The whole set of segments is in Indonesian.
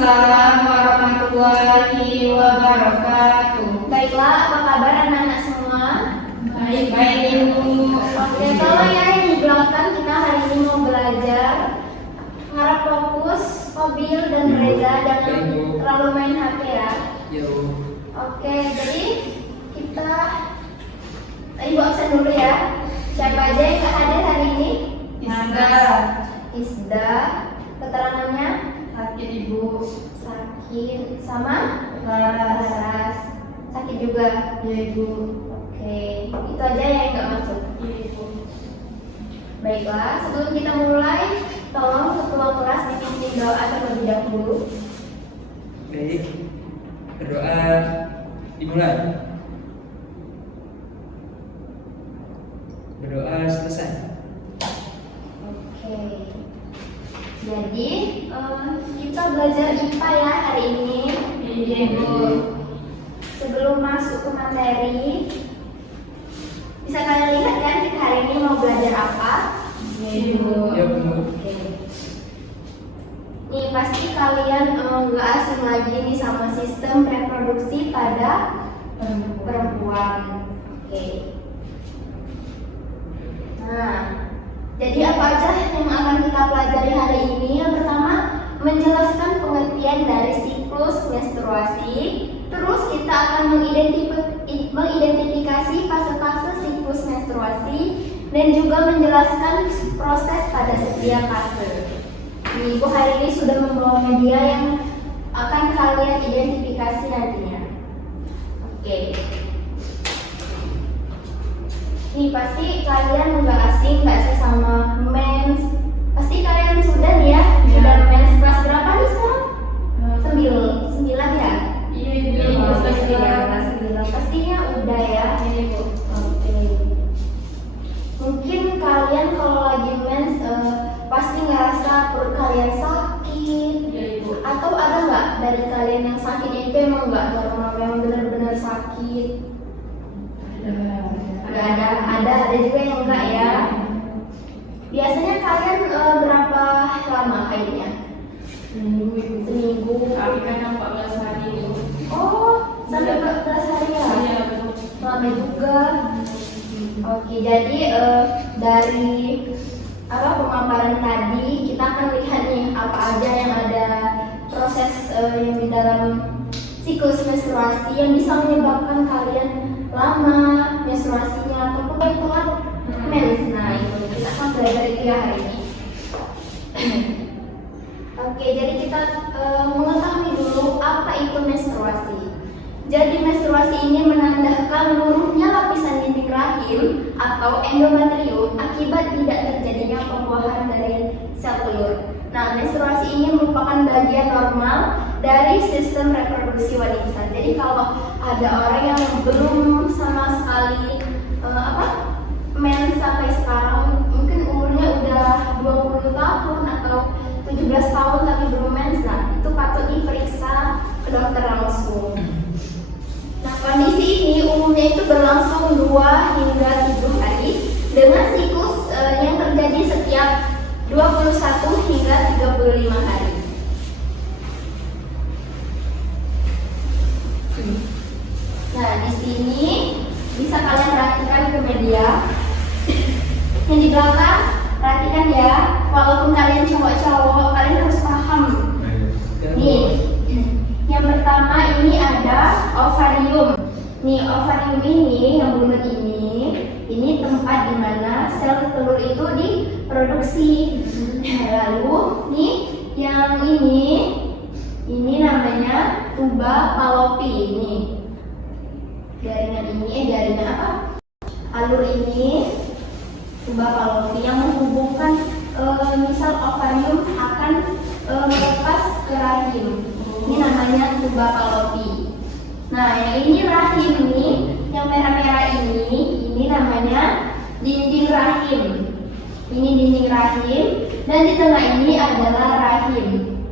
Waalaikumsalam warahmatullahi wabarakatuh. Baiklah, apa kabar anak-anak semua? Baik Ibu. Oke, kalau yang di belakang kita hari ini mau belajar. Harap fokus, Kobil dan Reza jangan terlalu main HP ya. Oke, jadi kita Ibu absen dulu ya. Siapa aja yang nggak hadir hari ini? Isda. Keterangannya? Sakit Ibu. Sakit sama? Laras. Sakit juga? Ya Ibu. Oke, itu aja yang nggak masuk. Iya Ibu. Baiklah, sebelum kita mulai, tolong ketua kelas dipimpin doa terlebih dahulu. Baik, berdoa dimulai. Berdoa selesai. Oke. Jadi kita belajar IPA ya hari ini. Iya Ibu. Sebelum masuk ke materi, bisa kalian lihat kan kita hari ini mau belajar apa? Iya Ibu. Ya Bu. Oke. Nih pasti kalian nggak asing lagi nih sama sistem reproduksi pada perempuan. Oke. Nah, jadi apa aja yang akan kita pelajari hari ini? Yang pertama, menjelaskan pengertian dari siklus menstruasi. Terus kita akan mengidentifikasi fase-fase siklus menstruasi dan juga menjelaskan proses pada setiap fase. Ibu hari ini sudah membawa media yang akan kalian identifikasi nantinya. Oke. Nih pasti kalian nggak asing nggak sih sama mens? Pasti kalian sudah nih ya, sudah mens kelas berapa nih sekarang? Sembilan ya? Iya Ibu. Kelas sembilan. Pastinya udah ya. Iya Ibu. Oke. Mungkin kalian kalau lagi mens pasti ngerasa perut kalian sakit. Iya Ibu. Atau ada nggak dari kalian yang sakitnya itu emang nggak normal, yang benar-benar sakit? Ada juga yang enggak ya. Biasanya kalian berapa lama haidnya? Seminggu Ibu. Seminggu. Tapi kan 14 hari Ibu. Oh, sampai 14 hari ya? Iya Bu. Lama juga. Oke, jadi dari pemaparan tadi kita akan lihat nih apa aja yang ada proses yang di dalam siklus menstruasi yang bisa menyebabkan kalian lama menstruasinya ataupun yang telat mens. Nah itu kita akan belajar itu ya hari ini. Oke, jadi kita mengetahui dulu apa itu menstruasi. Jadi menstruasi ini menandakan luruhnya lapisan dinding rahim atau endometrium akibat tidak terjadinya pembuahan dari sel telur. Nah, menstruasi ini merupakan bagian normal dari sistem reproduksi wanita. Jadi kalau ada orang yang belum sama sekali mens sampai sekarang, mungkin umurnya udah 20 tahun atau 17 tahun tapi belum mens, nah itu patut diperiksa ke dokter langsung. Nah, kondisi ini umumnya itu berlangsung 2 hingga 7 hari dengan siklus yang terjadi setiap 21 hingga 35 hari. Nah, di sini bisa kalian perhatikan ke media. Yang di belakang, perhatikan ya. Walaupun kalian cowok-cowok, kalian harus paham. Nih, yang pertama ini ada ovarium. Nih, ovarium ini, yang bulat ini tempat di mana sel telur itu diproduksi. Lalu, nih, yang ini namanya tuba Fallopi. Ini jaringan apa? Alur ini tuba Fallopi yang menghubungkan misal ovarium akan melepas ke rahim. Ini namanya tuba Fallopi. Nah, yang ini rahim ini, yang merah-merah ini namanya dinding rahim. Ini dinding rahim dan di tengah ini adalah rahim.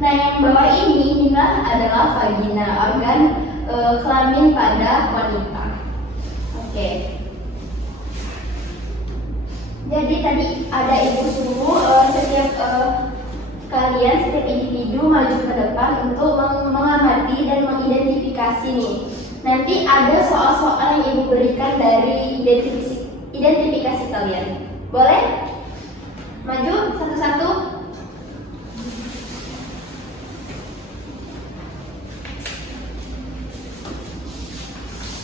Nah, yang bawah ini adalah vagina, organ kelamin pada wanita. Oke. Jadi tadi ada ibu suruh setiap kalian setiap individu maju ke depan untuk mengamati dan mengidentifikasi nih. Nanti ada soal-soal yang ibu berikan dari identifikasi kalian. Boleh? Maju satu-satu.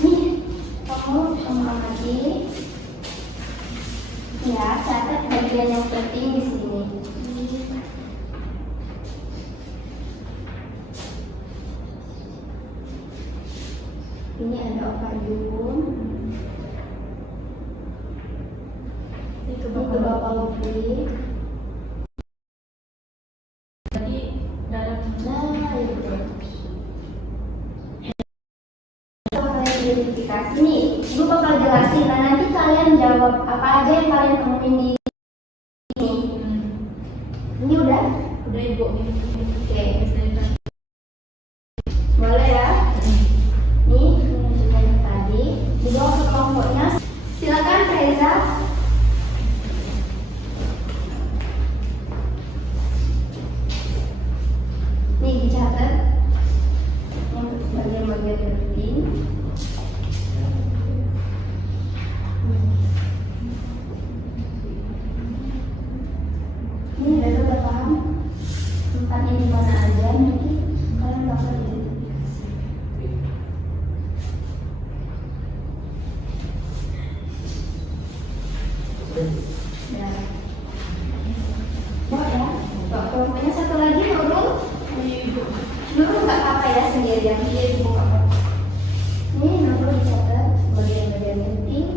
Ini kamu mengamati. Ya, catat bagian yang penting di sini. Ini ada ovarium. Itu Bapak Lutfi. Jadi dalam Nah, itu. Kalian identifikasi nih. Ibu bakal jelasin. Nah, nanti kalian jawab apa aja yang kalian temuin di sini. Ini udah? udah ibu ini. Oke. Boleh ya? Nih, ini juga yang tadi. Dibawa ke kelompoknya. Silakan Reza. Nih dicatat yang bagian-bagian penting. Ini udah paham tempatnya di mana aja, nanti kalian bakal identifikasi. Ya. Bawa ya. Bawa kelompoknya satu lagi, Nurul. Nurul nggak apa-apa ya sendirian. Iya, ibu nggak apa-apa. Ini Nurul dicatat bagian-bagian penting.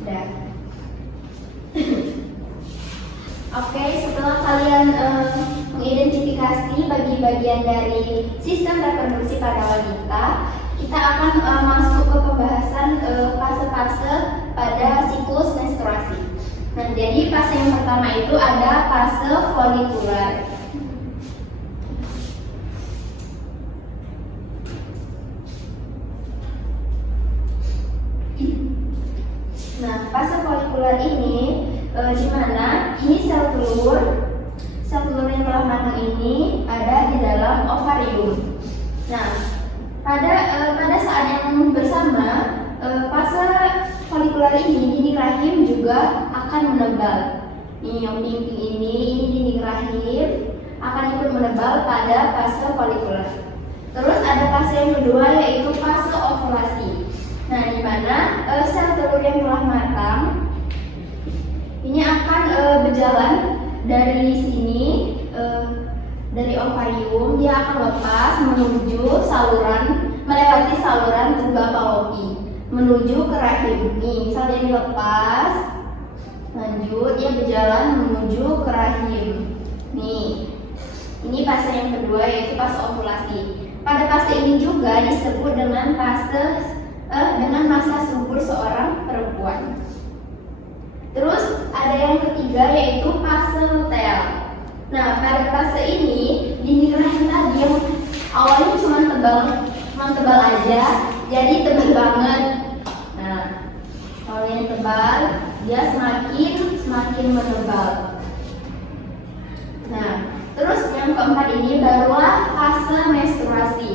Udah. Oke, setelah kalian mengidentifikasi bagi-bagian dari sistem reproduksi pada wanita, kita akan masuk ke pembahasan fase-fase pada siklus menstruasi. Nah, jadi fase yang pertama itu ada fase folikular. Nah, fase folikular ini di mana ini sel telur yang telah matang ini ada di dalam ovarium. Nah, pada saat yang bersama fase folikular ini dinding rahim juga akan menebal. Nih yang pink ini dinding rahim akan ikut menebal pada fase folikular. Terus ada fase yang kedua yaitu fase ovulasi. Nah, di mana sel telur yang telah matang ini akan berjalan dari sini, dari ovarium dia akan lepas menuju melewati saluran tuba Fallopi menuju ke rahim. Nih, misal dia dilepas, lanjut dia berjalan menuju ke rahim. Nih, ini fase yang kedua yaitu fase ovulasi. Pada fase ini juga disebut dengan dengan masa subur seorang perempuan. Terus ada yang ketiga yaitu fase luteal. Nah, pada fase ini dinding rahim tadi yang awalnya cuma tebal aja, jadi tebal banget. Nah, awalnya tebal, dia semakin menebal. Nah, terus yang keempat ini barulah fase menstruasi.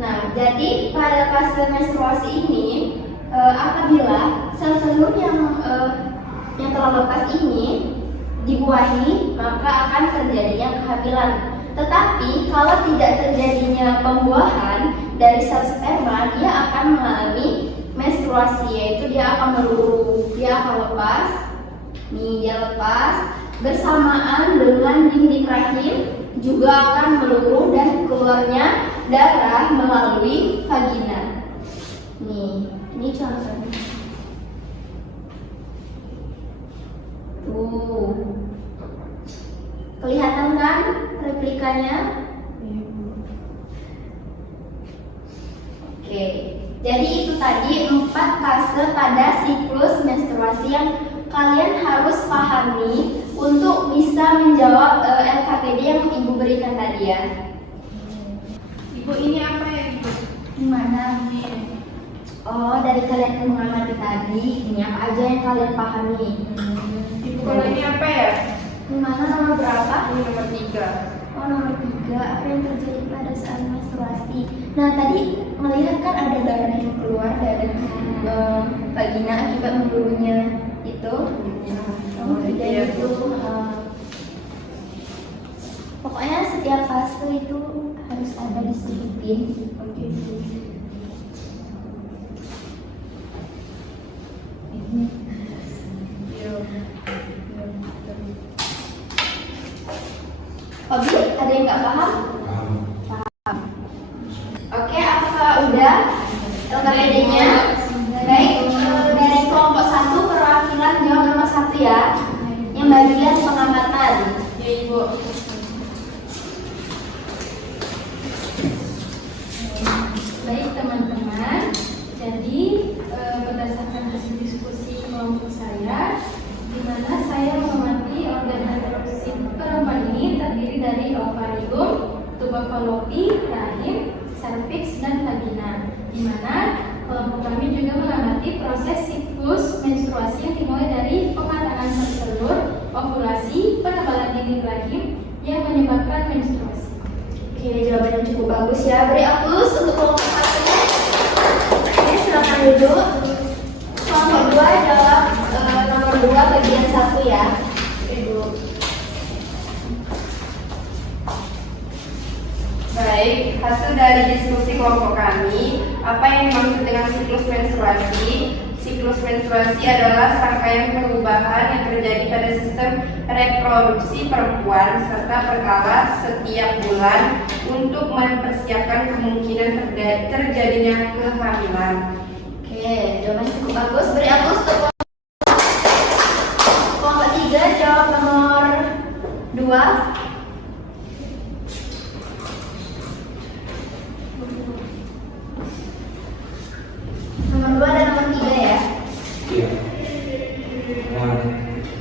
Nah, jadi pada fase menstruasi ini apabila sel telur yang telah lepas ini dibuahi, maka akan terjadinya kehamilan. Tetapi kalau tidak terjadinya pembuahan dari sel sperma, dia akan mengalami menstruasi, yaitu dia akan meluru, dia akan lepas. Nih, dia lepas bersamaan dengan dinding rahim juga akan meluru dan keluarnya darah melalui vagina. Nih, ini contohnya. Tuh, kelihatan kan replikanya? Oke, jadi itu tadi 4 fase pada siklus menstruasi yang kalian harus pahami untuk bisa menjawab LKPD yang ibu berikan tadi ya. Ibu ini apa ya ibu? Gimana? Oh, dari kalian yang mengamati tadi, ini apa aja yang kalian pahami? Ibu, kalau ini apa ya? Gimana, nomor berapa? Ini nomor 3. Oh, nomor 3, apa yang terjadi pada saat menstruasi? Nah, tadi melihat kan ada darah yang keluar dari vagina akibat membulunya itu. Oh, iya, itu pokoknya setiap fase itu harus ada disebutin. Oke. Iya. Obi, ada yang nggak paham? Oke, apakah udah LKPD-nya? Baik, dari kelompok 1 perwakilan jawab nomor 1 ya. Yang bagian pengamatan. Ya Ibu. Baik teman-teman, jadi berdasarkan hasil diskusi kelompok saya, di mana saya mengamati organ reproduksi perempuan ini terdiri dari ovarium, tuba fallopi, rahim, serviks, dan vagina. Di mana kelompok kami juga mengamati proses siklus menstruasi yang dimulai dari pematangan sel telur, ovulasi, penebalan dinding rahim yang menyebabkan menstruasi. Oke, jawabannya cukup bagus ya. Beri aplaus untuk kelompok 1. Oke, silakan duduk. Kelompok 2 jawab nomor 2 bagian 1 ya. Ibu. Baik, hasil dari diskusi kelompok kami, apa yang dimaksud dengan siklus menstruasi? Siklus menstruasi adalah serangkaian perubahan yang terjadi pada sistem reproduksi perempuan serta berkala setiap bulan untuk mempersiapkan kemungkinan terjadinya kehamilan. Oke, jawabannya cukup bagus. Beri aplaus untuk kelompok 3 jawab nomor 2. Nomor 2 dan nomor 3 ya. Iya. Nah,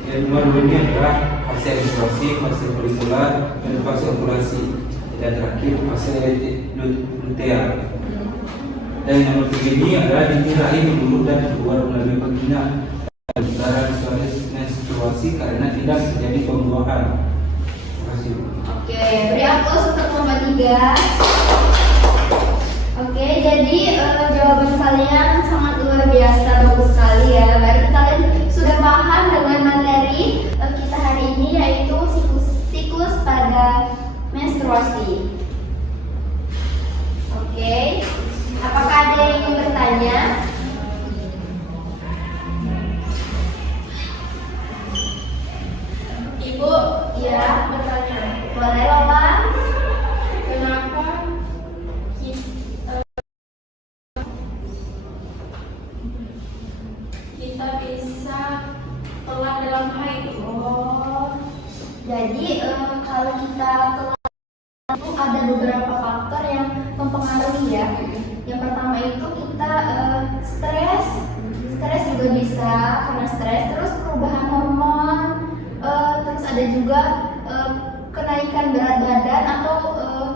yang dua ini adalah fase menstruasi, fase folikular, dan fase ovulasi. Dan terakhir fase luteal. Dan yang nomor 3 ini adalah dinding rahim dulu dan keluar melalui vagina. Darah menstruasi karena tidak terjadi pembuahan. Terima kasih. Oke, beri aplaus untuk kelompok 3. Oke, jadi jawaban kalian sangat luar biasa, bagus sekali ya. Berarti kalian sudah paham dengan materi kita hari ini, yaitu siklus pada menstruasi. Oke, apakah ada yang ingin bertanya? Ibu, Ya, bertanya, boleh Lola. kenapa kita bisa telat dalam haid? Oh, jadi kalau kita itu ada beberapa faktor yang mempengaruhi ya. Yang pertama itu kita stres juga bisa karena stres, terus perubahan hormon, terus ada juga kenaikan berat badan atau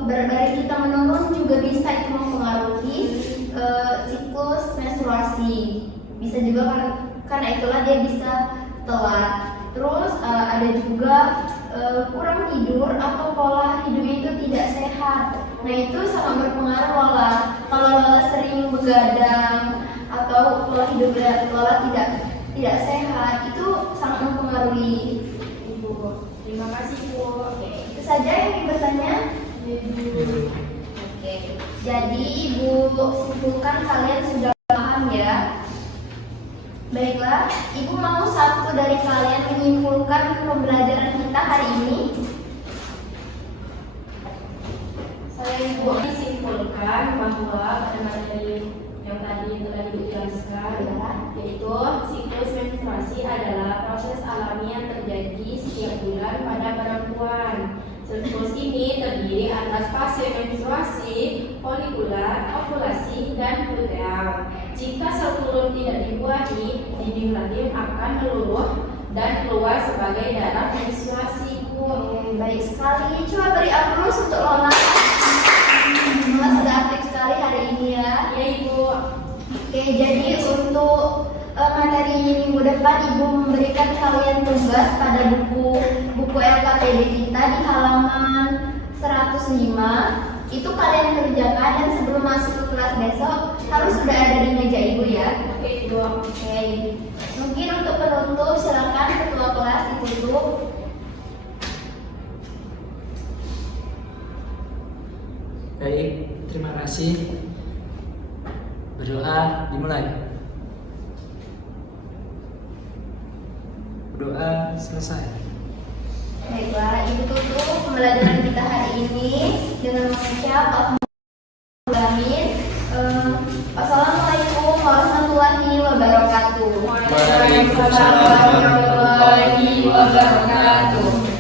berat badan kita menurun juga bisa itu mempengaruhi siklus menstruasi. Bisa juga karena itulah dia bisa telat. Terus ada juga kurang tidur atau pola hidupnya itu tidak sehat. Nah itu sangat berpengaruh Lola. Kalau Lola sering begadang atau pola hidup Lola tidak sehat, itu sangat mempengaruhi Ibu. Terima kasih Bu. Oke, itu saja yang ingin bertanya. Oke, jadi Ibu simpulkan kalian sudah paham ya. Baiklah, Ibu mau satu dari kalian menyimpulkan pembelajaran kita hari ini? Saya Ibu simpulkan bahwa pada materi yang tadi telah dijelaskan, yaitu siklus menstruasi adalah proses alami yang terjadi setiap bulan pada perempuan. Siklus ini terdiri atas fase menstruasi, folikular, ovulasi, dan luteal. Jika sel telur tidak dibuahi, dinding rahim akan meluruh dan keluar sebagai darah menstruasi. Baik sekali. Coba beri aplaus untuk Lola. Lola sudah aktif sekali hari ini ya. Ya Ibu. Oke, jadi untuk materi minggu depan Ibu memberikan kalian tugas pada buku LKPD kita di halaman 105. Itu kalian kerjakan dan sebelum masuk ke kelas besok harus sudah ada di meja Ibu ya. Oke. Mungkin untuk penutup silakan ketua kelas ditutup. Baik, terima kasih. Berdoa dimulai. Berdoa selesai. Baiklah, Ibu tutup pembelajaran kita hari ini dengan mengucap Alhamdulillah. Wassalamualaikum warahmatullahi wabarakatuh. Waalaikumsalam warahmatullahi wabarakatuh.